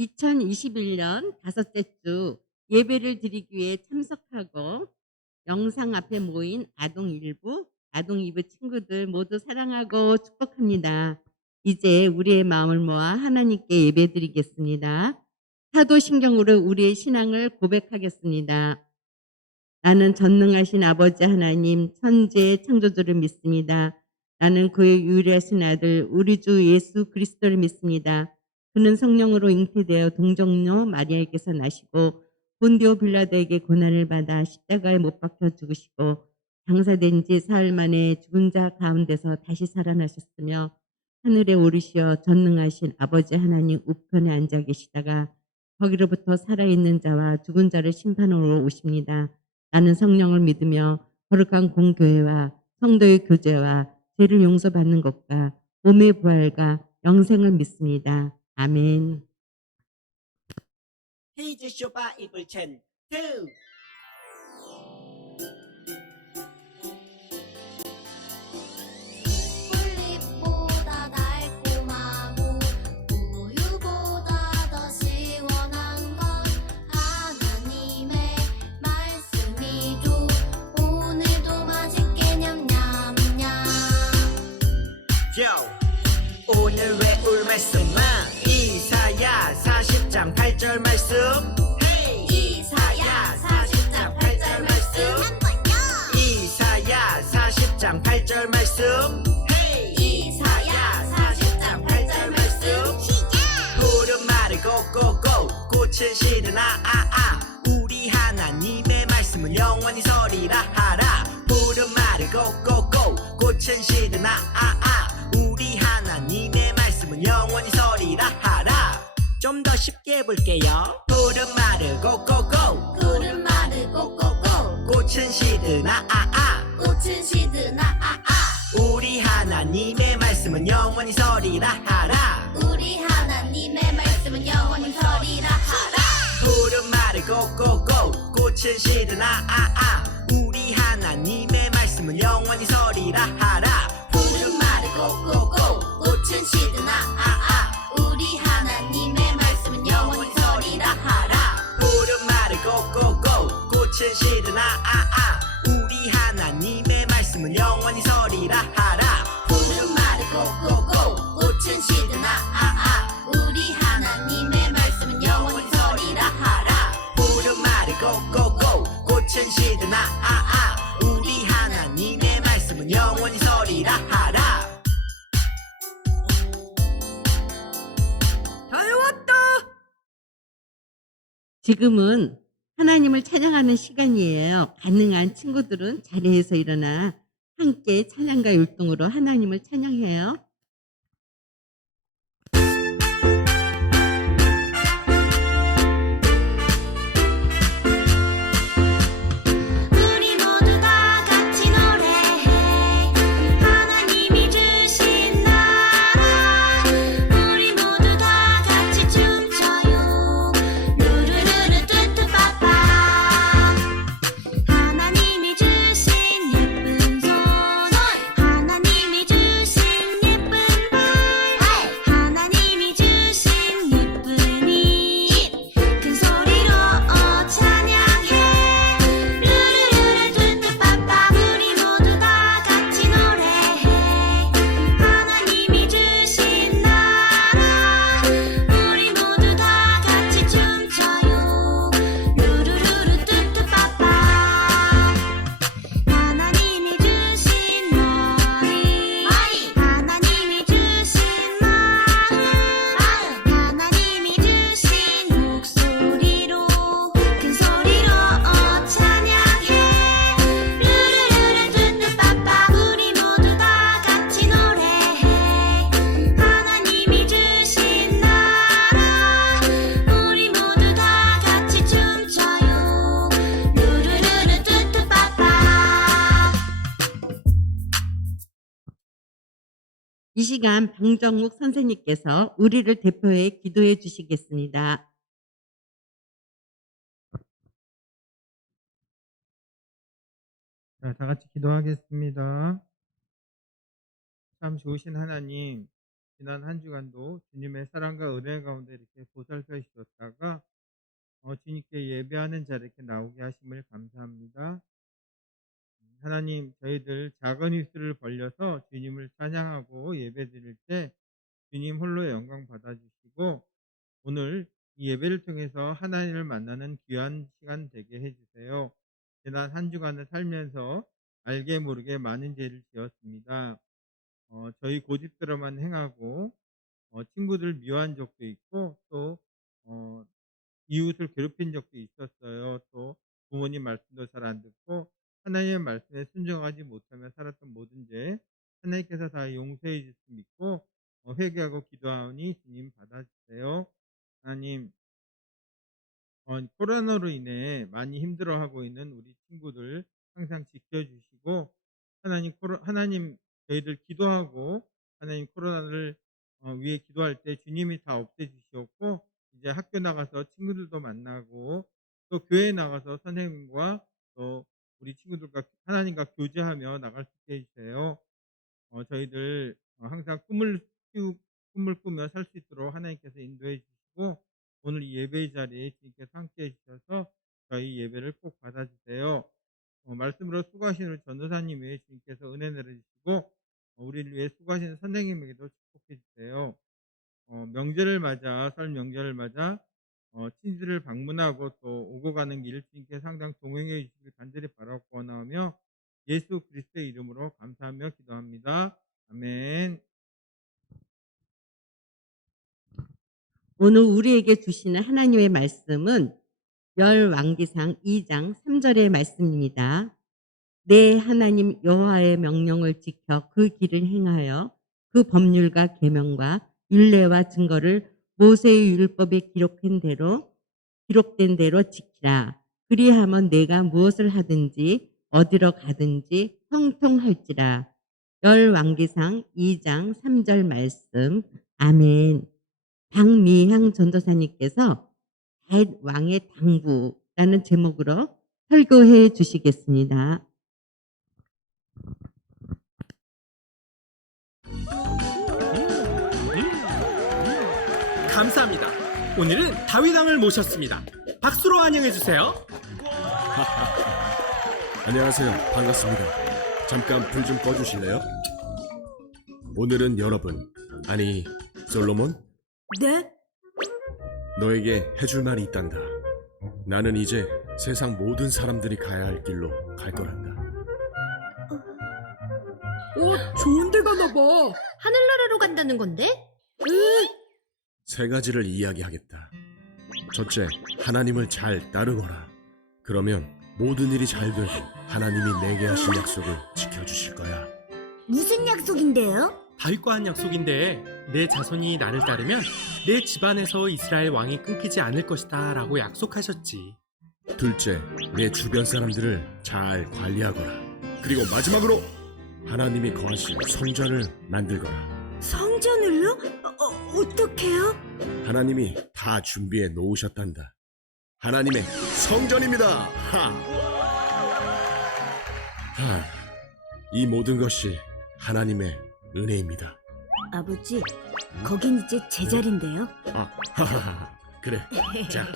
2021년 다섯째 주 예배를 드리기 위해 참석하고 영상 앞에 모인 아동 일부, 아동 2부 친구들 모두 사랑하고 축복합니다. 이제 우리의 마음을 모아 하나님께 예배 드리겠습니다. 사도신경으로 우리의 신앙을 고백하겠습니다. 나는 전능하신 아버지 하나님 천지의 창조주를 믿습니다. 나는 그의 유일하신 아들 우리 주 예수 그리스도를 믿습니다. 그는 성령으로 잉태되어 동정녀 마리아에게서 나시고 본디오 빌라도에게 고난을 받아 십자가에 못 박혀 죽으시고 장사된 지 사흘 만에 죽은 자 가운데서 다시 살아나셨으며 하늘에 오르시어 전능하신 아버지 하나님 우편에 앉아 계시다가 거기로부터 살아있는 자와 죽은 자를 심판하러 오십니다. 나는 성령을 믿으며 거룩한 공교회와 성도의 교제와 죄를 용서받는 것과 몸의 부활과 영생을 믿습니다. 아멘. 히즈 쇼바 이불 첸 투. 꿀잎보다 달콤하고 우유보다 더 시원한 건 하나님의 말씀이죠. 오늘도 맛있게 냠냠냠. 오늘 외울 말씀은 이사야 40장 8절 말씀. 이사야 40장 8절 말씀 한번요. 이사야 40장 8절 말씀. 이사야 40장 8절 말씀 시작. 푸른 말을 고고고 꽃은 시드나 아아 우리 하나님의 말씀은 영원히 서리라 하라. 푸른 말을 고고고 꽃은 시드나 아아 우리 하나님의 말씀은 영원히 서리라 하라. 좀 더 쉽게 해볼게요. 푸른 말을 고고고 푸른 말을 꼭꼭꼭 꽃은 시드나 아아 꽃은 시드나 아아 우리 하나님의 말씀은 영원히 서리라 하라. 우리 하나님의 말씀은 영원히 서리라 하라. 푸른 말을 고고고 꽃은 시드나 아아 우리 하나님의 말씀은 영원히 서리라 하라. 푸른 말을 꼭꼭꼭 꽃은 시드나 아아 우리 하나님의 말씀은 영원히 서리라 하라. 푸른 말을 고고고 꽃은 시드나 아아 우리 하나님의 말씀은 영원히 서리라 하라. 푸른 말을 꼭꼭꼭 꽃은 시드나 아아 우리 하나님의 말씀은 영원히 서리라 하라. 푸른 말을 고고고 꽃은 시드나 아아 우리 하나님의 말씀은 영원히 서리라 하라. 다 외웠다. 지금은 하나님을 찬양하는 시간이에요. 가능한 친구들은 자리에서 일어나 함께 찬양과 율동으로 하나님을 찬양해요. 우리 모두 다 같이 노래해. 하나님이 주신 나라. 우리 모두 다 같이 춤춰요. 루루루루 뚜뚜빠빠. 하나님이 주신 예쁜 손. 하나님이 주신 예쁜 발. 하나님이 주신 예쁜 입. 큰 소리로 찬양해. 루루루루 뚜뚜빠빠. 우리 모두 다 같이 노래해. 하나님이 주신 나라. 우리 모두 다 같이 춤춰요. 루루루루 뚜뚜빠빠. 하나님이 주신 머리. 하나님이 주신 마음. 하나님이 주신 목소리로 큰 소리로 찬양해. 루루루루 뚜뚜빠빠. 우리 모두 다 같이 노래해. 하나님이 주신 나라. 우리 모두 다 같이 춤춰요. 루루루루 뚜뚜빠빠. 이 시간 방정욱 선생님께서 우리를 대표해 기도해 주시겠습니다. 자, 다 같이 기도하겠습니다. 참 좋으신 하나님, 지난 한 주간도 주님의 사랑과 은혜 가운데 이렇게 보살펴 주셨다가 주님께 예배하는 자리에 이렇게 나오게 하심을 감사합니다. 하나님, 저희들 작은 입술을 벌려서 주님을 찬양하고 예배드릴 때 주님 홀로 영광 받아주시고, 오늘 이 예배를 통해서 하나님을 만나는 귀한 시간 되게 해주세요. 지난 한 주간을 살면서 알게 모르게 많은 죄를 지었습니다. 저희 고집대로만 행하고 친구들 미워한 적도 있고, 또 어, 이웃을 괴롭힌 적도 있었어요. 또 부모님 말씀도 잘 안 듣고 하나님의 말씀에 순종하지 못하며 살았던 모든 죄 하나님께서 다 용서해 주실 수 믿고 회개하고 기도하오니 주님 받아주세요. 하나님, 코로나로 인해 많이 힘들어하고 있는 우리 친구들 항상 지켜주시고, 하나님, 저희들 기도하고 하나님 코로나를 위해 기도할 때 주님이 다 없애주시었고, 이제 학교 나가서 친구들도 만나고 또 교회 나가서 선생님과 또 우리 친구들과 하나님과 교제하며 나갈 수 있게 해주세요. 저희들 항상 꿈을 꾸며 살 수 있도록 하나님께서 인도해 주시고, 오늘 이 예배의 자리에 주님께서 함께 해주셔서 저희 예배를 꼭 받아주세요. 말씀으로 수고하시는 우리 전도사님의 주님께서 은혜 내려주시고, 우리를 위해 수고하시는 선생님에게도 축복해 주세요. 설 명절을 맞아 친지를 방문하고 또 오고 가는 길 주님께서 항상 동행해 주시길 간절히 바라고 원하며 예수 그리스도의 이름으로 감사하며 기도합니다. 아멘. 오늘 우리에게 주시는 하나님의 말씀은 열왕기상 2장 3절의 말씀입니다. 내 하나님 여호와의 명령을 지켜 그 길을 행하여 그 법률과 계명과 율례와 증거를 모세의 율법에 기록된 대로 지키라. 그리하면 내가 무엇을 하든지 어디로 가든지 형통할지라. 열왕기상 2장 3절 말씀. 아멘. 박미향 전도사님께서 다윗 왕의 당부라는 제목으로 설교해 주시겠습니다. 감사합니다. 오늘은 다윗 왕을 모셨습니다. 박수로 환영해 주세요. 안녕하세요. 반갑습니다. 잠깐 불 좀 꺼주실래요? 오늘은 여러분, 아니 솔로몬, 네? 너에게 해줄 말이 있단다. 나는 이제 세상 모든 사람들이 가야 할 길로 갈 거란다. 좋은 데 가나 봐. 하늘나라로 간다는 건데? 세 가지를 이야기하겠다. 첫째, 하나님을 잘 따르거라. 그러면 모든 일이 잘 되고 하나님이 내게 하신 약속을 지켜주실 거야. 무슨 약속인데요? 다윗과 한 약속인데, 내 자손이 나를 따르면 내 집안에서 이스라엘 왕이 끊기지 않을 것이다 라고 약속하셨지. 둘째, 내 주변 사람들을 잘 관리하거라. 그리고 마지막으로 하나님이 거하실 성전을 만들거라. 성전을요? 어떡해요? 하나님이 다 준비해 놓으셨단다. 하나님의 성전입니다. 이 모든 것이 하나님의 은혜입니다. 아버지, 거긴 이제 제 자리인데요. 그래. 자,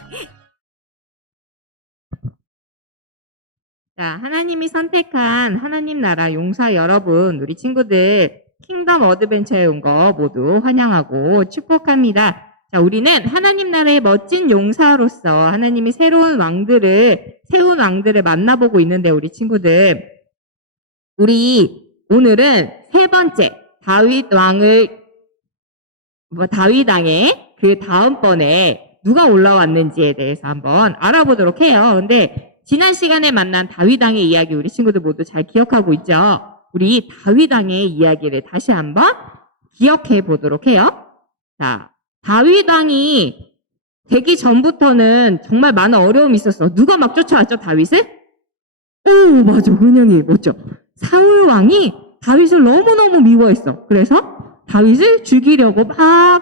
자, 하나님이 선택한 하나님 나라 용사 여러분, 우리 친구들 킹덤 어드벤처에 온 거 모두 환영하고 축복합니다. 자, 우리는 하나님 나라의 멋진 용사로서 하나님이 세운 왕들을 만나보고 있는데, 우리 친구들, 우리 오늘은 세 번째 다윗 왕의 그 다음번에 누가 올라왔는지에 대해서 한번 알아보도록 해요. 근데 지난 시간에 만난 다윗 왕의 이야기 우리 친구들 모두 잘 기억하고 있죠? 우리 다윗 왕의 이야기를 다시 한번 기억해 보도록 해요. 자, 다윗 왕이 되기 전부터는 정말 많은 어려움이 있었어. 누가 막 쫓아왔죠, 다윗을? 오, 맞아. 은영이 뭐죠? 사울 왕이 다윗을 너무너무 미워했어. 그래서 다윗을 죽이려고 막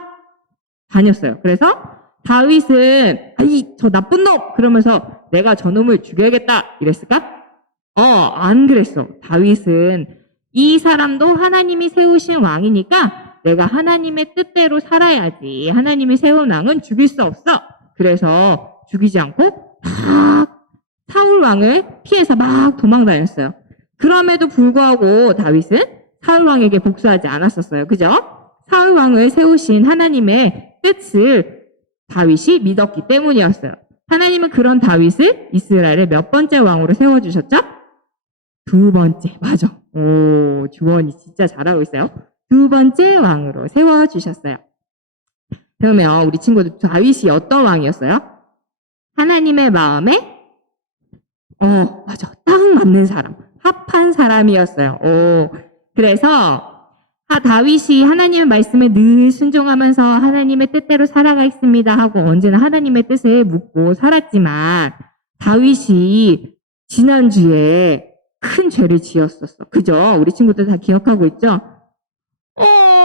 다녔어요. 그래서 다윗은 저 나쁜 놈! 그러면서 내가 저놈을 죽여야겠다 이랬을까? 안 그랬어. 다윗은 이 사람도 하나님이 세우신 왕이니까 내가 하나님의 뜻대로 살아야지. 하나님이 세운 왕은 죽일 수 없어. 그래서 죽이지 않고 막 사울 왕을 피해서 막 도망다녔어요. 그럼에도 불구하고 다윗은 사울 왕에게 복수하지 않았었어요. 그죠? 사울 왕을 세우신 하나님의 뜻을 다윗이 믿었기 때문이었어요. 하나님은 그런 다윗을 이스라엘의 몇 번째 왕으로 세워주셨죠? 두 번째. 맞아. 오, 주원이 진짜 잘하고 있어요. 두 번째 왕으로 세워주셨어요. 그러면 우리 친구들 다윗이 어떤 왕이었어요? 하나님의 마음에 맞아. 딱 맞는 사람. 합한 사람이었어요. 그래서 다윗이 하나님의 말씀에 늘 순종하면서 하나님의 뜻대로 살아가겠습니다 하고 언제나 하나님의 뜻에 묻고 살았지만 다윗이 지난주에 큰 죄를 지었었어. 그죠? 우리 친구들 다 기억하고 있죠?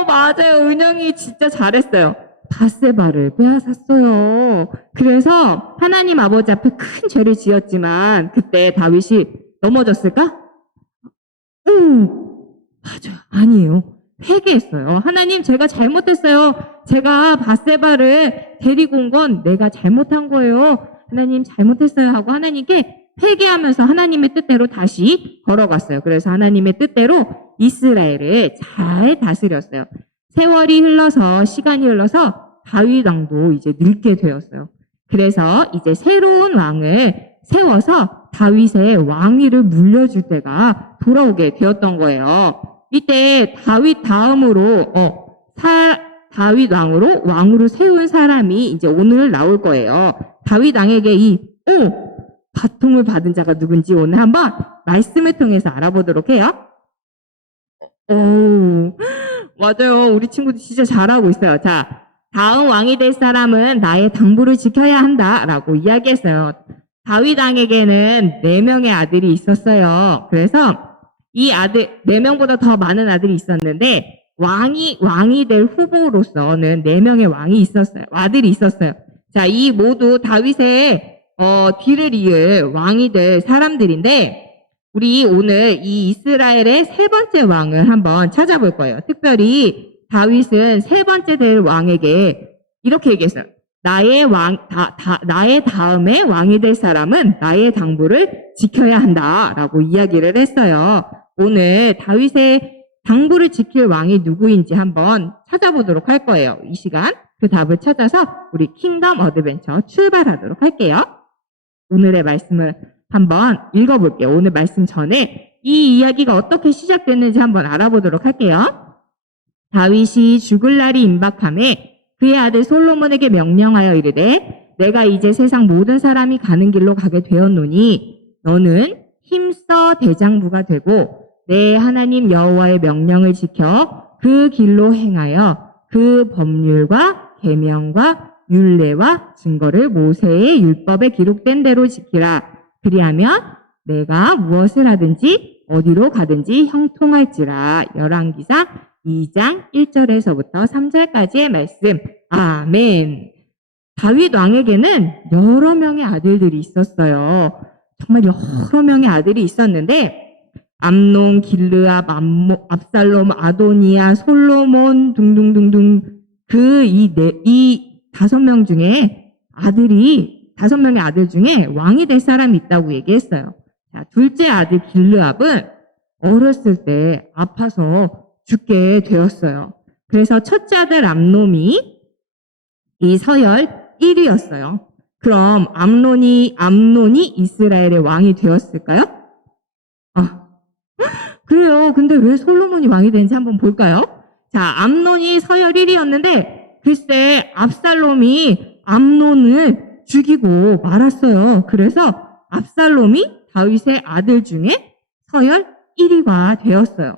맞아요. 은영이 진짜 잘했어요. 바세바를 빼앗았어요. 그래서 하나님 아버지 앞에 큰 죄를 지었지만 그때 다윗이 넘어졌을까? 맞아요. 아니에요. 회개했어요. 하나님, 제가 잘못했어요. 제가 바세바를 데리고 온 건 내가 잘못한 거예요. 하나님, 잘못했어요 하고 하나님께 회개하면서 하나님의 뜻대로 다시 걸어갔어요. 그래서 하나님의 뜻대로 이스라엘을 잘 다스렸어요. 세월이 흘러서 시간이 흘러서 다윗 왕도 이제 늙게 되었어요. 그래서 이제 새로운 왕을 세워서 다윗의 왕위를 물려줄 때가 돌아오게 되었던 거예요. 이때 다윗 다음으로 다윗 왕으로 세운 사람이 이제 오늘 나올 거예요. 다윗 왕에게 이 바통을 받은 자가 누군지 오늘 한번 말씀을 통해서 알아보도록 해요. 맞아요. 우리 친구들 진짜 잘하고 있어요. 자, 다음 왕이 될 사람은 나의 당부를 지켜야 한다라고 이야기했어요. 다윗 왕에게는 4명의 아들이 있었어요. 그래서 이 아들 4명보다 더 많은 아들이 있었는데 왕이 될 후보로서는 4명의 왕이 있었어요. 아들이 있었어요. 자, 이 모두 다윗의 뒤를 이을 왕이 될 사람들인데 우리 오늘 이 이스라엘의 세 번째 왕을 한번 찾아볼 거예요. 특별히 다윗은 세 번째 될 왕에게 이렇게 얘기했어요. 나의 다음에 왕이 될 사람은 나의 당부를 지켜야 한다라고 이야기를 했어요. 오늘 다윗의 당부를 지킬 왕이 누구인지 한번 찾아보도록 할 거예요. 이 시간 그 답을 찾아서 우리 킹덤 어드벤처 출발하도록 할게요. 오늘의 말씀을 한번 읽어볼게요. 오늘 말씀 전에 이 이야기가 어떻게 시작됐는지 한번 알아보도록 할게요. 다윗이 죽을 날이 임박함에 그의 아들 솔로몬에게 명령하여 이르되 내가 이제 세상 모든 사람이 가는 길로 가게 되었노니 너는 힘써 대장부가 되고 내 하나님 여호와의 명령을 지켜 그 길로 행하여 그 법률과 계명과 율례와 증거를 모세의 율법에 기록된 대로 지키라. 그리하면 내가 무엇을 하든지 어디로 가든지 형통할지라. 열왕기상 2장 1절에서부터 3절까지의 말씀. 아멘. 다윗 왕에게는 여러 명의 아들들이 있었어요. 정말 여러 명의 아들이 있었는데 암논, 길르압, 압살롬, 아도니아, 솔로몬 등등등등 이 5명 중에 5명의 아들 중에 왕이 될 사람이 있다고 얘기했어요. 자, 둘째 아들 길르압은 어렸을 때 아파서 죽게 되었어요. 그래서 첫째 아들 암논이 이 서열 1위였어요. 그럼 암논이 이스라엘의 왕이 되었을까요? 그래요. 근데 왜 솔로몬이 왕이 되는지 한번 볼까요? 자, 암논이 서열 1위였는데 글쎄 압살롬이 암논을 죽이고 말았어요. 그래서 압살롬이 다윗의 아들 중에 서열 1위가 되었어요.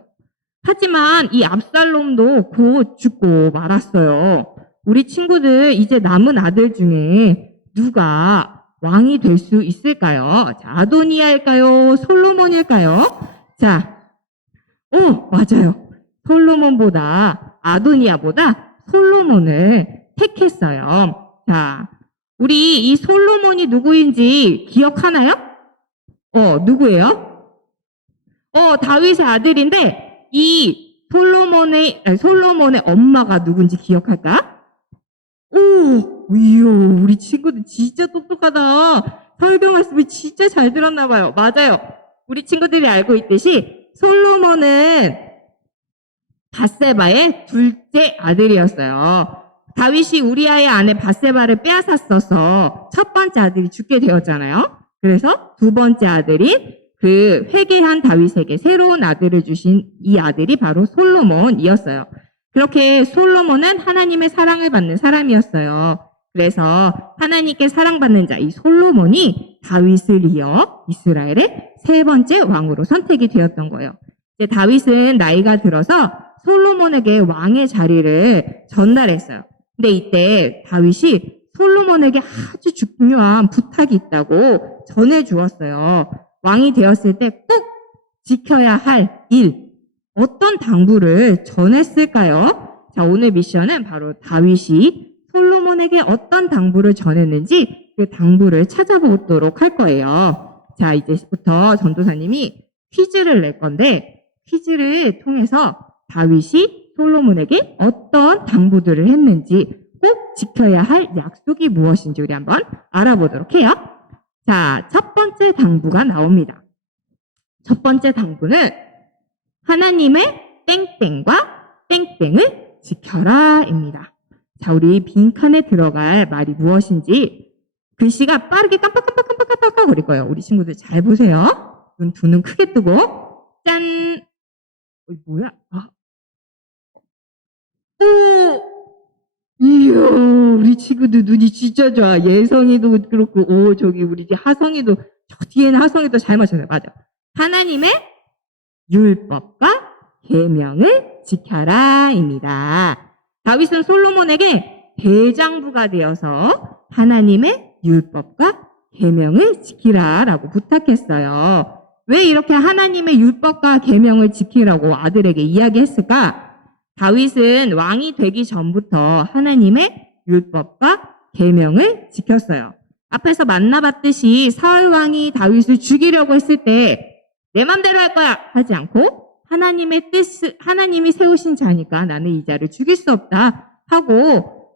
하지만 이 압살롬도 곧 죽고 말았어요. 우리 친구들 이제 남은 아들 중에 누가 왕이 될 수 있을까요? 자, 아도니아일까요? 솔로몬일까요? 자, 맞아요. 아도니아보다 솔로몬을 택했어요. 자, 우리 이 솔로몬이 누구인지 기억하나요? 누구예요? 다윗의 아들인데 이 솔로몬의 엄마가 누군지 기억할까? 오, 이야, 우리 친구들 진짜 똑똑하다. 설교 말씀을 진짜 잘 들었나 봐요. 맞아요. 우리 친구들이 알고 있듯이 솔로몬은 밧세바의 둘째 아들이었어요. 다윗이 우리아의 아내 밧세바를 빼앗았어서 첫 번째 아들이 죽게 되었잖아요. 그래서 두 번째 아들인 그 회개한 다윗에게 새로운 아들을 주신 이 아들이 바로 솔로몬이었어요. 그렇게 솔로몬은 하나님의 사랑을 받는 사람이었어요. 그래서 하나님께 사랑받는 자 이 솔로몬이 다윗을 이어 이스라엘의 세 번째 왕으로 선택이 되었던 거예요. 이제 다윗은 나이가 들어서 솔로몬에게 왕의 자리를 전달했어요. 근데 이때 다윗이 솔로몬에게 아주 중요한 부탁이 있다고 전해 주었어요. 왕이 되었을 때 꼭 지켜야 할 일, 어떤 당부를 전했을까요? 자, 오늘 미션은 바로 다윗이 솔로몬에게 어떤 당부를 전했는지 그 당부를 찾아보도록 할 거예요. 자, 이제부터 전도사님이 퀴즈를 낼 건데 퀴즈를 통해서 다윗이 솔로몬에게 어떤 당부들을 했는지 꼭 지켜야 할 약속이 무엇인지 우리 한번 알아보도록 해요. 자, 첫 번째 당부가 나옵니다. 첫 번째 당부는 하나님의 땡땡과 땡땡을 지켜라입니다. 자, 우리 빈칸에 들어갈 말이 무엇인지 글씨가 빠르게 깜빡깜빡깜빡깜빡거릴 거예요. 우리 친구들 잘 보세요. 두 눈 크게 뜨고 짠! 뭐야? 오! 이야, 우리 친구들 눈이 진짜 좋아. 예성이도 그렇고, 저기 우리 하성이도, 저 뒤에는 하성이도 잘 맞췄네. 맞아. 하나님의 율법과 계명을 지켜라입니다. 다윗은 솔로몬에게 대장부가 되어서 하나님의 율법과 계명을 지키라라고 부탁했어요. 왜 이렇게 하나님의 율법과 계명을 지키라고 아들에게 이야기했을까? 다윗은 왕이 되기 전부터 하나님의 율법과 계명을 지켰어요. 앞에서 만나봤듯이 사울 왕이 다윗을 죽이려고 했을 때 내 맘대로 할 거야 하지 않고 하나님이 세우신 자니까 나는 이 자를 죽일 수 없다 하고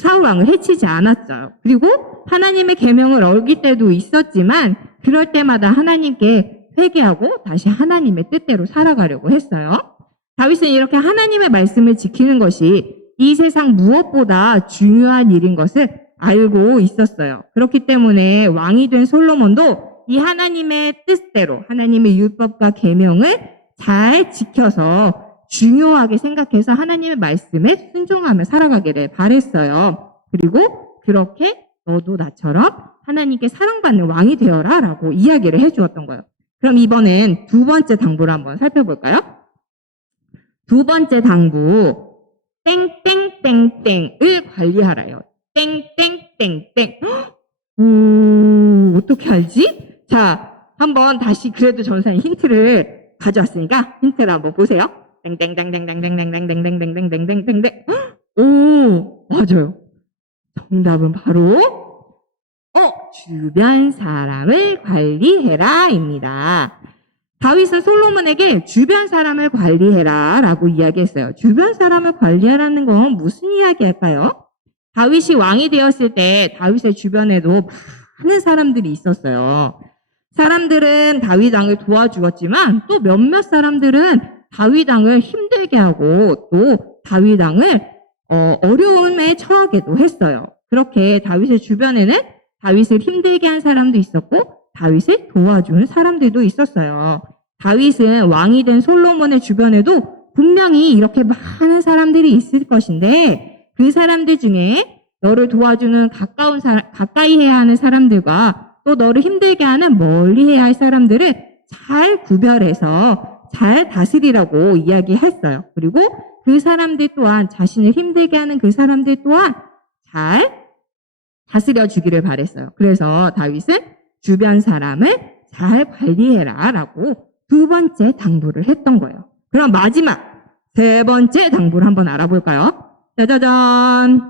사울 왕을 해치지 않았죠. 그리고 하나님의 계명을 어길 때도 있었지만 그럴 때마다 하나님께 회개하고 다시 하나님의 뜻대로 살아가려고 했어요. 다윗은 이렇게 하나님의 말씀을 지키는 것이 이 세상 무엇보다 중요한 일인 것을 알고 있었어요. 그렇기 때문에 왕이 된 솔로몬도 이 하나님의 뜻대로 하나님의 율법과 계명을 잘 지켜서 중요하게 생각해서 하나님의 말씀에 순종하며 살아가기를 바랬어요. 그리고 그렇게 너도 나처럼 하나님께 사랑받는 왕이 되어라 라고 이야기를 해주었던 거예요. 그럼 이번엔 두 번째 당부를 한번 살펴볼까요? 두 번째 당부, 땡땡땡땡을 관리하라요. 땡땡땡땡. 어떻게 알지? 자, 한번 다시 그래도 전사님 힌트를 가져왔으니까 힌트를 한번 보세요. 땡땡땡땡땡땡땡땡땡땡땡땡땡땡땡. 오, 맞아요. 정답은 바로 주변 사람을 관리해라입니다. 다윗은 솔로몬에게 주변 사람을 관리해라 라고 이야기했어요. 주변 사람을 관리하라는 건 무슨 이야기일까요? 다윗이 왕이 되었을 때 다윗의 주변에도 많은 사람들이 있었어요. 사람들은 다윗 왕을 도와주었지만 또 몇몇 사람들은 다윗 왕을 힘들게 하고 또 다윗 왕을 어려움에 처하게도 했어요. 그렇게 다윗의 주변에는 다윗을 힘들게 한 사람도 있었고 다윗을 도와주는 사람들도 있었어요. 다윗은 왕이 된 솔로몬의 주변에도 분명히 이렇게 많은 사람들이 있을 것인데 그 사람들 중에 너를 도와주는 가까이 해야 하는 사람들과 또 너를 힘들게 하는 멀리 해야 할 사람들을 잘 구별해서 잘 다스리라고 이야기했어요. 그리고 그 사람들 또한 자신을 힘들게 하는 그 사람들 또한 잘 다스려 주기를 바랬어요. 그래서 다윗은 주변 사람을 잘 관리해라 라고 두 번째 당부를 했던 거예요. 그럼 마지막 세 번째 당부를 한번 알아볼까요? 짜자잔.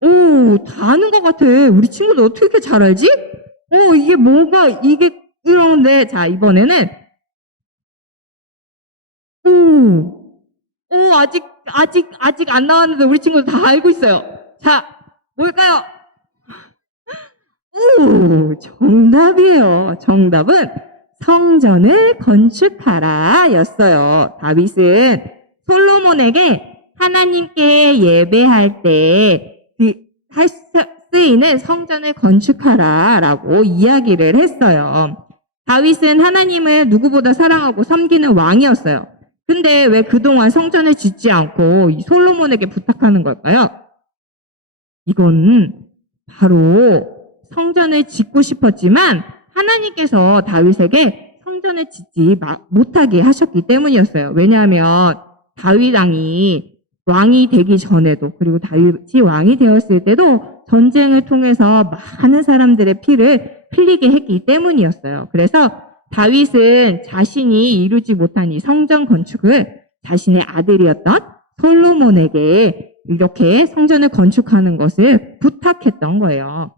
오, 다 아는 것 같아. 우리 친구들 어떻게 이렇게 잘 알지? 이게 뭐가, 이게 이런데, 자, 이번에는, 아직 안 나왔는데 우리 친구들 다 알고 있어요. 자, 뭘까요? 정답이에요. 정답은 성전을 건축하라 였어요. 다윗은 솔로몬에게 하나님께 예배할 때 쓰이는 성전을 건축하라 라고 이야기를 했어요. 다윗은 하나님을 누구보다 사랑하고 섬기는 왕이었어요. 근데 왜 그동안 성전을 짓지 않고 이 솔로몬에게 부탁하는 걸까요? 이건 바로 성전을 짓고 싶었지만 하나님께서 다윗에게 성전을 짓지 못하게 하셨기 때문이었어요. 왜냐하면 다윗 왕이 되기 전에도 그리고 다윗이 왕이 되었을 때도 전쟁을 통해서 많은 사람들의 피를 흘리게 했기 때문이었어요. 그래서 다윗은 자신이 이루지 못한 이 성전 건축을 자신의 아들이었던 솔로몬에게 이렇게 성전을 건축하는 것을 부탁했던 거예요.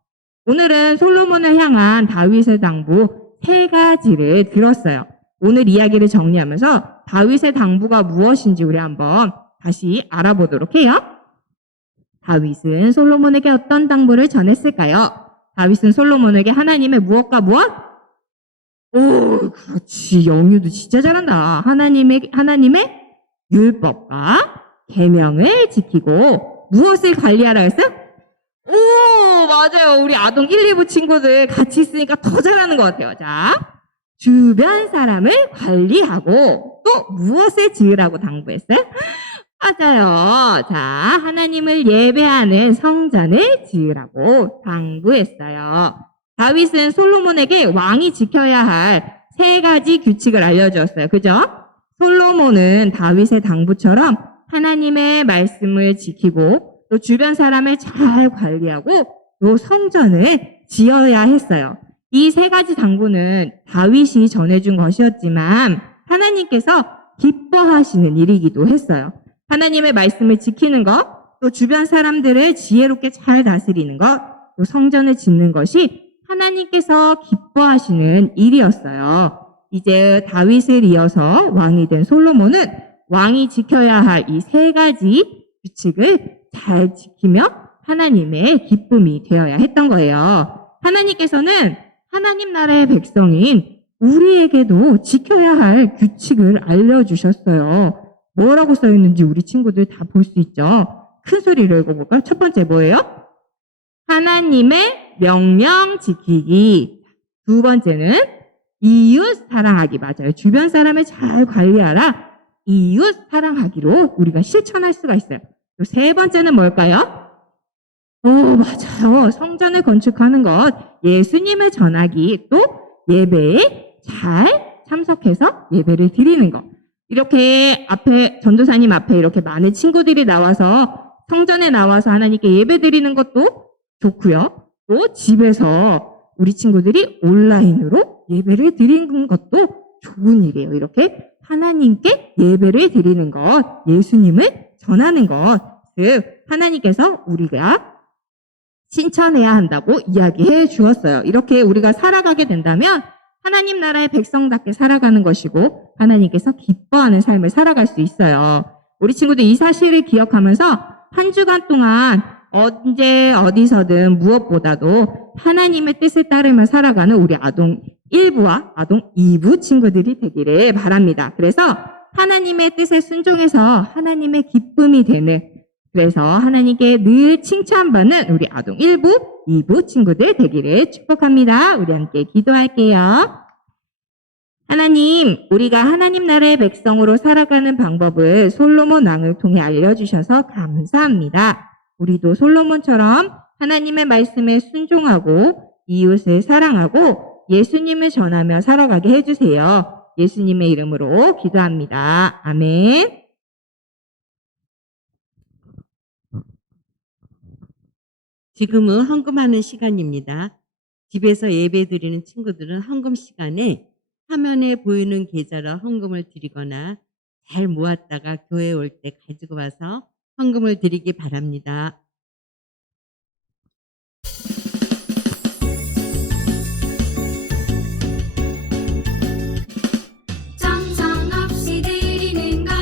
오늘은 솔로몬을 향한 다윗의 당부 3가지를 들었어요. 오늘 이야기를 정리하면서 다윗의 당부가 무엇인지 우리 한번 다시 알아보도록 해요. 다윗은 솔로몬에게 어떤 당부를 전했을까요? 다윗은 솔로몬에게 하나님의 무엇과 무엇? 그렇지. 영유도 진짜 잘한다. 하나님의 율법과 계명을 지키고 무엇을 관리하라 했어? 맞아요. 우리 아동 1, 2부 친구들 같이 있으니까 더 잘하는 것 같아요. 자, 주변 사람을 관리하고 또 무엇을 지으라고 당부했어요? 맞아요. 자, 하나님을 예배하는 성전을 지으라고 당부했어요. 다윗은 솔로몬에게 왕이 지켜야 할 3가지 규칙을 알려주었어요. 그죠? 솔로몬은 다윗의 당부처럼 하나님의 말씀을 지키고 또 주변 사람을 잘 관리하고 또 성전을 지어야 했어요. 이 3가지 당부는 다윗이 전해준 것이었지만 하나님께서 기뻐하시는 일이기도 했어요. 하나님의 말씀을 지키는 것, 또 주변 사람들을 지혜롭게 잘 다스리는 것, 또 성전을 짓는 것이 하나님께서 기뻐하시는 일이었어요. 이제 다윗을 이어서 왕이 된 솔로몬은 왕이 지켜야 할 이 3가지 규칙을 잘 지키며 하나님의 기쁨이 되어야 했던 거예요. 하나님께서는 하나님 나라의 백성인 우리에게도 지켜야 할 규칙을 알려주셨어요. 뭐라고 써있는지 우리 친구들 다 볼 수 있죠? 큰 소리로 읽어볼까요? 첫 번째 뭐예요? 하나님의 명령 지키기. 2번째는 이웃 사랑하기. 맞아요. 주변 사람을 잘 관리하라. 이웃 사랑하기로 우리가 실천할 수가 있어요. 또 3번째는 뭘까요? 맞아요. 성전을 건축하는 것, 예수님을 전하기, 또 예배에 잘 참석해서 예배를 드리는 것. 이렇게 전도사님 앞에 이렇게 많은 친구들이 나와서 성전에 나와서 하나님께 예배 드리는 것도 좋고요. 또 집에서 우리 친구들이 온라인으로 예배를 드리는 것도 좋은 일이에요. 이렇게 하나님께 예배를 드리는 것, 예수님을 전하는 것, 즉 하나님께서 우리가 신천해야 한다고 이야기해 주었어요. 이렇게 우리가 살아가게 된다면 하나님 나라의 백성답게 살아가는 것이고 하나님께서 기뻐하는 삶을 살아갈 수 있어요. 우리 친구들 이 사실을 기억하면서 한 주간 동안 언제 어디서든 무엇보다도 하나님의 뜻을 따르며 살아가는 우리 아동 1부와 아동 2부 친구들이 되기를 바랍니다. 그래서 하나님의 뜻에 순종해서 하나님의 기쁨이 되는, 그래서 하나님께 늘 칭찬받는 우리 아동 1부, 2부 친구들 되기를 축복합니다. 우리 함께 기도할게요. 하나님, 우리가 하나님 나라의 백성으로 살아가는 방법을 솔로몬 왕을 통해 알려주셔서 감사합니다. 우리도 솔로몬처럼 하나님의 말씀에 순종하고 이웃을 사랑하고 예수님을 전하며 살아가게 해주세요. 예수님의 이름으로 기도합니다. 아멘. 지금은 헌금하는 시간입니다. 집에서 예배 드리는 친구들은 헌금 시간에 화면에 보이는 계좌로 헌금을 드리거나 잘 모았다가 교회에 올 때 가지고 와서 헌금을 드리기 바랍니다. 정성없이 드리는 것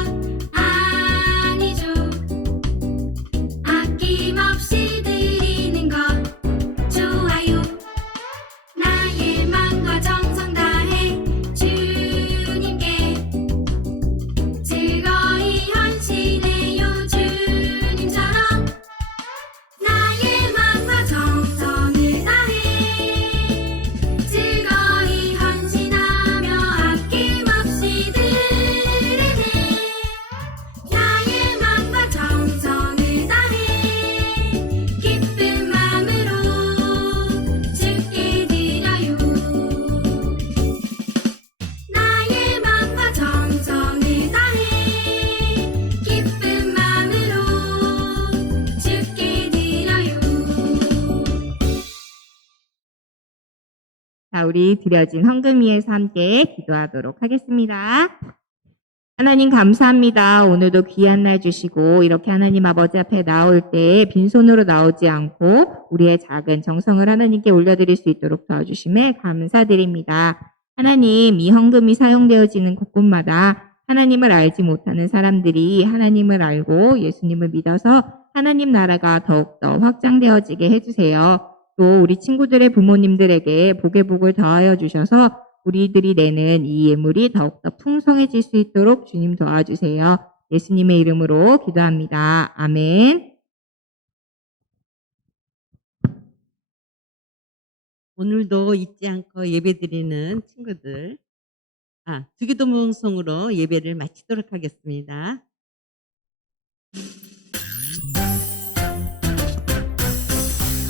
자, 우리 드려진 헌금 위에서 함께 기도하도록 하겠습니다. 하나님 감사합니다. 오늘도 귀한 날 주시고 이렇게 하나님 아버지 앞에 나올 때 빈손으로 나오지 않고 우리의 작은 정성을 하나님께 올려드릴 수 있도록 도와주심에 감사드립니다. 하나님, 이 헌금이 사용되어지는 곳곳마다 하나님을 알지 못하는 사람들이 하나님을 알고 예수님을 믿어서 하나님 나라가 더욱더 확장되어지게 해주세요. 또 우리 친구들의 부모님들에게 복의 복을 더하여 주셔서 우리들이 내는 이 예물이 더욱더 풍성해질 수 있도록 주님 도와주세요. 예수님의 이름으로 기도합니다. 아멘. 오늘도 잊지 않고 예배드리는 친구들, 주기도문송으로 예배를 마치도록 하겠습니다.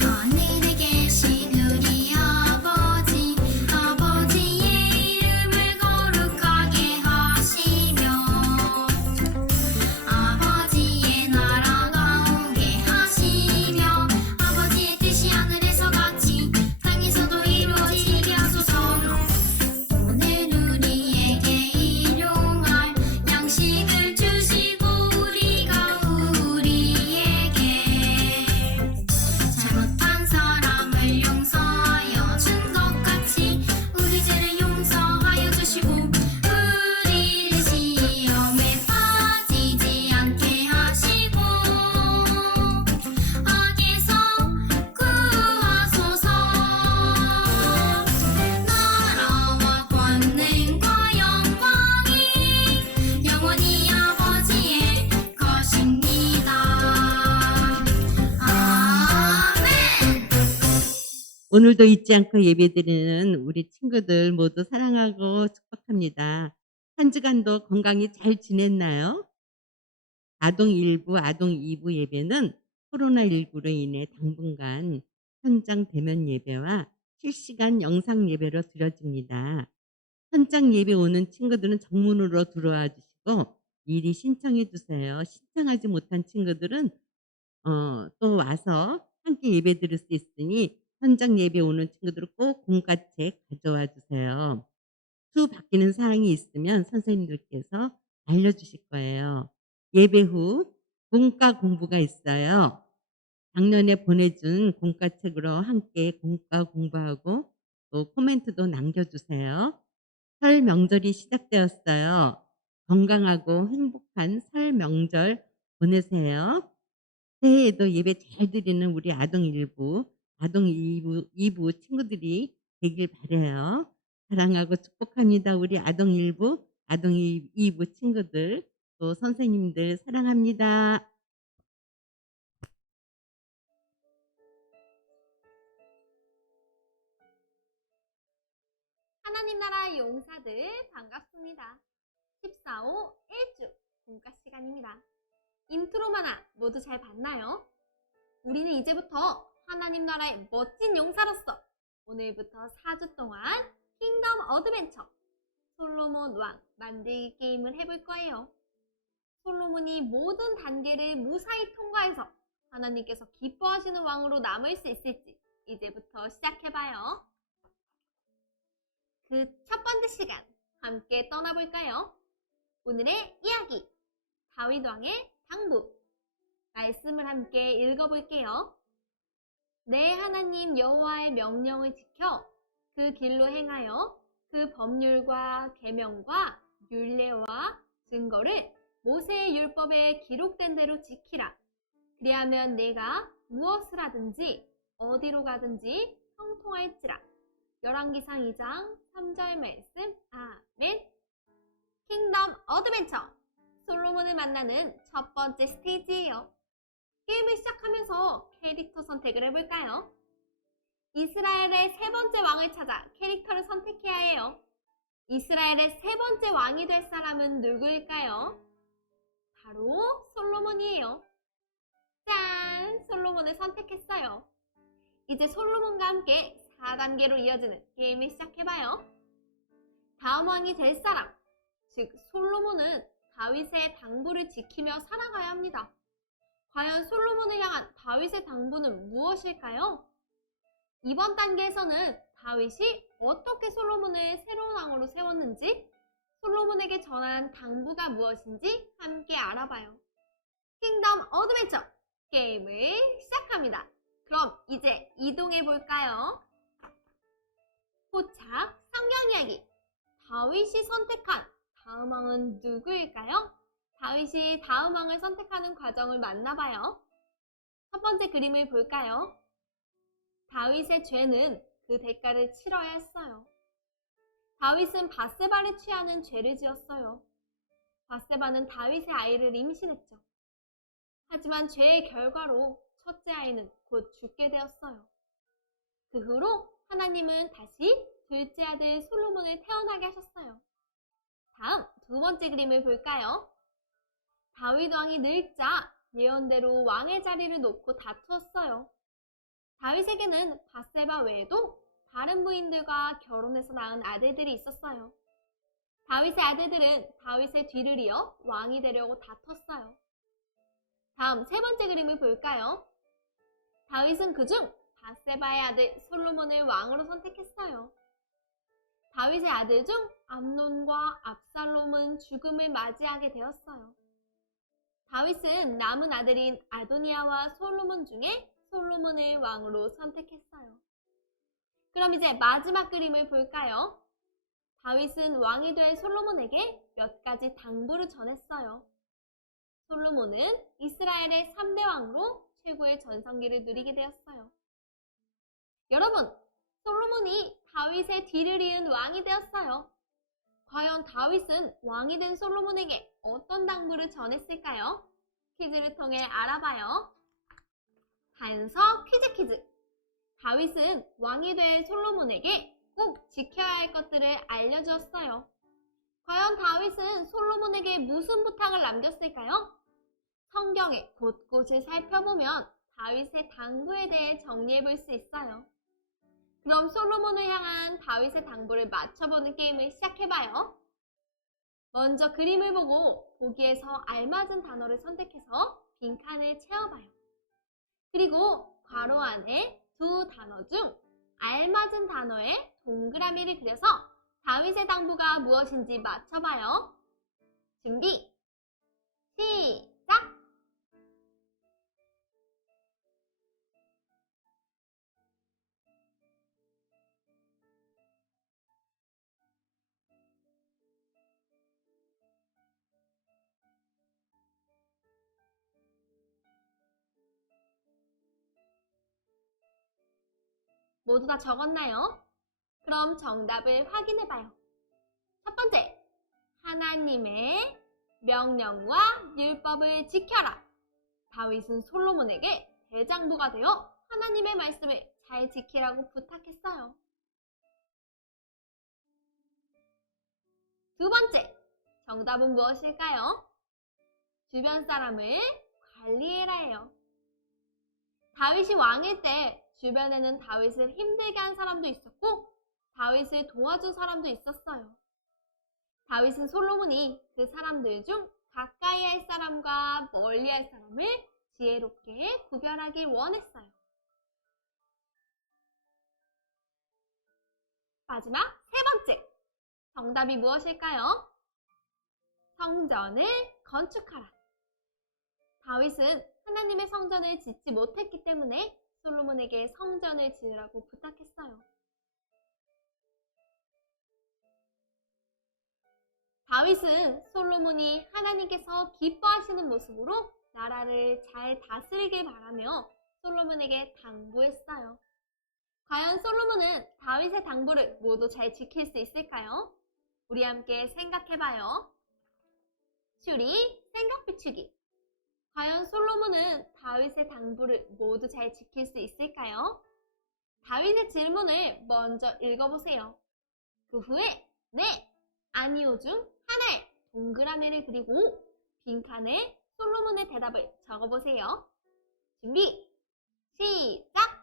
하늘에 계신 우리 아버지 아버지의 이름을 거룩하게 하시며 아버지의 나라가 오게 하시며 아버지의 뜻이 하늘에서 같이 땅에서도 이루어지게 하소서. 오늘 우리에게 일용할 양식을 주시고 우리가 우리에게 잘못한 사람을 용서하여 준 것 같이 우리 죄를 용서하여 주시고 우리를 시험에 빠지지 않게 하시고 악에서 구하소서. 나라와 권능과 영광이 영원히 아버지의 것입니다. 아멘. 오늘도 잊지 않고 예배드리는 우리 친구들 모두 사랑하고 축복합니다. 한 주간도 건강히 잘 지냈나요? 아동 1부, 아동 2부 예배는 코로나19로 인해 당분간 현장 대면 예배와 실시간 영상 예배로 드려집니다. 현장 예배 오는 친구들은 정문으로 들어와 주시고 미리 신청해 주세요. 신청하지 못한 친구들은 또 와서 함께 예배 드릴 수 있으니 현장 예배 오는 친구들은 꼭 공과책 가져와 주세요. 수 바뀌는 사항이 있으면 선생님들께서 알려주실 거예요. 예배 후 공과 공부가 있어요. 작년에 보내준 공과책으로 함께 공과 공부하고 또 코멘트도 남겨주세요. 설 명절이 시작되었어요. 건강하고 행복한 설 명절 보내세요. 새해에도 예배 잘 드리는 우리 아동 1부, 아동 2부 친구들이 되길 바라요. 사랑하고 축복합니다. 우리 아동 1부, 아동 2부 친구들, 또 선생님들 사랑합니다. 하나님 나라 용사들 반갑습니다. 14호 1주 공과 시간입니다. 인트로만아 모두 잘 봤나요? 우리는 이제부터 하나님 나라의 멋진 용사로서 오늘부터 4주 동안 킹덤 어드벤처 솔로몬 왕 만들기 게임을 해볼 거예요. 솔로몬이 모든 단계를 무사히 통과해서 하나님께서 기뻐하시는 왕으로 남을 수 있을지 이제부터 시작해봐요. 그 첫 번째 시간 함께 떠나볼까요? 오늘의 이야기 다윗 왕의 당부 말씀을 함께 읽어볼게요. 내 하나님 여호와의 명령을 지켜 그 길로 행하여 그 법률과 계명과 율례와 증거를 모세의 율법에 기록된 대로 지키라. 그리하면 내가 무엇을 하든지 어디로 가든지 형통할지라. 열왕기상 2장 3절 말씀. 아멘. 킹덤 어드벤처 솔로몬을 만나는 첫 번째 스테이지예요. 게임을 시작하면서 캐릭터 선택을 해볼까요? 이스라엘의 세 번째 왕을 찾아 캐릭터를 선택해야 해요. 이스라엘의 세 번째 왕이 될 사람은 누구일까요? 바로 솔로몬이에요. 짠! 솔로몬을 선택했어요. 이제 솔로몬과 함께 4단계로 이어지는 게임을 시작해봐요. 다음 왕이 될 사람, 즉 솔로몬은 다윗의 당부를 지키며 살아가야 합니다. 과연 솔로몬을 향한 다윗의 당부는 무엇일까요? 이번 단계에서는 다윗이 어떻게 솔로몬을 새로운 왕으로 세웠는지, 솔로몬에게 전한 당부가 무엇인지 함께 알아봐요. 킹덤 어드벤처 게임을 시작합니다. 그럼 이제 이동해 볼까요? 포착 성경 이야기. 다윗이 선택한 다음 왕은 누구일까요? 다윗이 다음 왕을 선택하는 과정을 만나봐요. 첫 번째 그림을 볼까요? 다윗의 죄는 그 대가를 치러야 했어요. 다윗은 밧세바를 취하는 죄를 지었어요. 밧세바는 다윗의 아이를 임신했죠. 하지만 죄의 결과로 첫째 아이는 곧 죽게 되었어요. 그 후로 하나님은 다시 둘째 아들 솔로몬을 태어나게 하셨어요. 다음 두 번째 그림을 볼까요? 다윗 왕이 늙자 예언대로 왕의 자리를 놓고 다투었어요. 다윗에게는 밧세바 외에도 다른 부인들과 결혼해서 낳은 아들들이 있었어요. 다윗의 아들들은 다윗의 뒤를 이어 왕이 되려고 다퉜어요. 다음 세 번째 그림을 볼까요? 다윗은 그중 밧세바의 아들 솔로몬을 왕으로 선택했어요. 다윗의 아들 중 암논과 압살롬은 죽음을 맞이하게 되었어요. 다윗은 남은 아들인 아도니아와 솔로몬 중에 솔로몬을 왕으로 선택했어요. 그럼 이제 마지막 그림을 볼까요? 다윗은 왕이 될 솔로몬에게 몇 가지 당부를 전했어요. 솔로몬은 이스라엘의 3대 왕으로 최고의 전성기를 누리게 되었어요. 여러분, 솔로몬이 다윗의 뒤를 이은 왕이 되었어요. 과연 다윗은 왕이 된 솔로몬에게 어떤 당부를 전했을까요? 퀴즈를 통해 알아봐요. 단서 퀴즈. 다윗은 왕이 될 솔로몬에게 꼭 지켜야 할 것들을 알려주었어요. 과연 다윗은 솔로몬에게 무슨 부탁을 남겼을까요? 성경의 곳곳을 살펴보면 다윗의 당부에 대해 정리해 볼 수 있어요. 그럼 솔로몬을 향한 다윗의 당부를 맞춰보는 게임을 시작해봐요. 먼저 그림을 보고 보기에서 알맞은 단어를 선택해서 빈칸을 채워봐요. 그리고 괄호 안에 두 단어 중 알맞은 단어에 동그라미를 그려서 다윗의 당부가 무엇인지 맞춰봐요. 준비, 시작! 모두 다 적었나요? 그럼 정답을 확인해봐요. 첫 번째, 하나님의 명령과 율법을 지켜라. 다윗은 솔로몬에게 대장부가 되어 하나님의 말씀을 잘 지키라고 부탁했어요. 두 번째, 정답은 무엇일까요? 주변 사람을 관리해라예요. 다윗이 왕일 때 주변에는 다윗을 힘들게 한 사람도 있었고 다윗을 도와준 사람도 있었어요. 다윗은 솔로몬이 그 사람들 중 가까이 할 사람과 멀리 할 사람을 지혜롭게 구별하길 원했어요. 마지막 세 번째, 정답이 무엇일까요? 성전을 건축하라. 다윗은 하나님의 성전을 짓지 못했기 때문에 솔로몬에게 성전을 지으라고 부탁했어요. 다윗은 솔로몬이 하나님께서 기뻐하시는 모습으로 나라를 잘 다스리길 바라며 솔로몬에게 당부했어요. 과연 솔로몬은 다윗의 당부를 모두 잘 지킬 수 있을까요? 우리 함께 생각해봐요. 추리, 생각 비추기. 과연 솔로몬은 다윗의 당부를 모두 잘 지킬 수 있을까요? 다윗의 질문을 먼저 읽어보세요. 그 후에 네, 아니요 중 하나의 동그라미를 그리고 빈칸에 솔로몬의 대답을 적어보세요. 준비, 시작!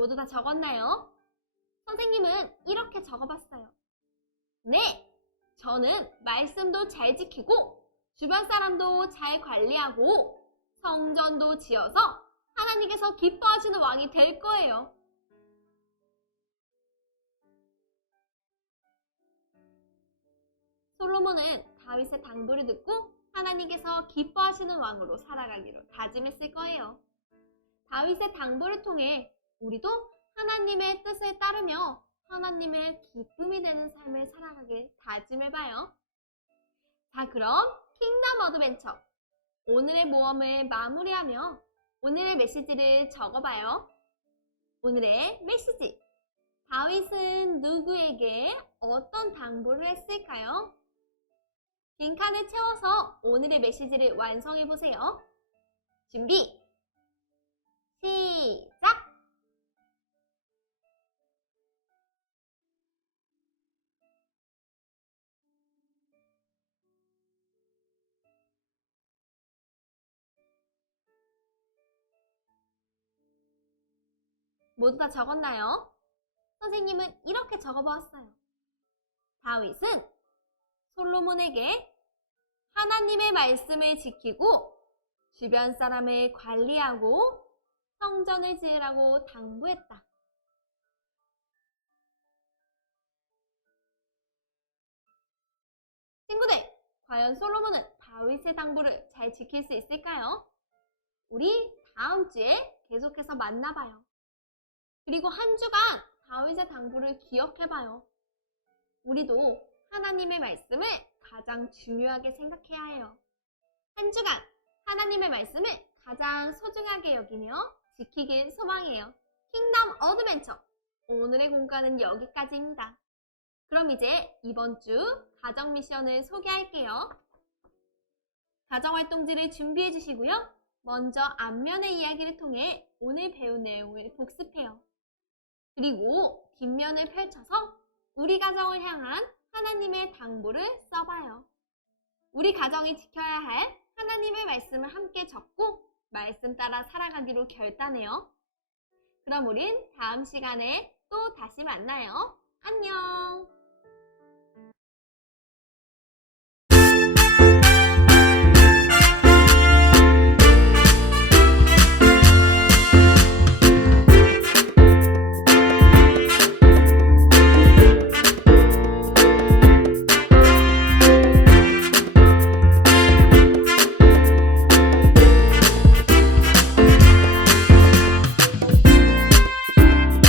모두 다 적었나요? 선생님은 이렇게 적어봤어요. 네! 저는 말씀도 잘 지키고 주변 사람도 잘 관리하고 성전도 지어서 하나님께서 기뻐하시는 왕이 될 거예요. 솔로몬은 다윗의 당부를 듣고 하나님께서 기뻐하시는 왕으로 살아가기로 다짐했을 거예요. 다윗의 당부를 통해 우리도 하나님의 뜻을 따르며 하나님의 기쁨이 되는 삶을 살아가길 다짐해봐요. 자, 그럼 킹덤 어드벤처 오늘의 모험을 마무리하며 오늘의 메시지를 적어봐요. 오늘의 메시지, 다윗은 누구에게 어떤 당부를 했을까요? 빈칸을 채워서 오늘의 메시지를 완성해보세요. 준비, 시작! 모두 다 적었나요? 선생님은 이렇게 적어보았어요. 다윗은 솔로몬에게 하나님의 말씀을 지키고 주변 사람을 관리하고 성전을 지으라고 당부했다. 친구들, 과연 솔로몬은 다윗의 당부를 잘 지킬 수 있을까요? 우리 다음 주에 계속해서 만나봐요. 그리고 한 주간 다윗의 당부를 기억해봐요. 우리도 하나님의 말씀을 가장 중요하게 생각해야 해요. 한 주간 하나님의 말씀을 가장 소중하게 여기며 지키길 소망해요. 킹덤 어드벤처 오늘의 공부는 여기까지입니다. 그럼 이제 이번 주 가정 미션을 소개할게요. 가정활동지를 준비해 주시고요. 먼저 앞면의 이야기를 통해 오늘 배운 내용을 복습해요. 그리고 뒷면을 펼쳐서 우리 가정을 향한 하나님의 당부를 써봐요. 우리 가정이 지켜야 할 하나님의 말씀을 함께 적고 말씀 따라 살아가기로 결단해요. 그럼 우린 다음 시간에 또 다시 만나요. 안녕!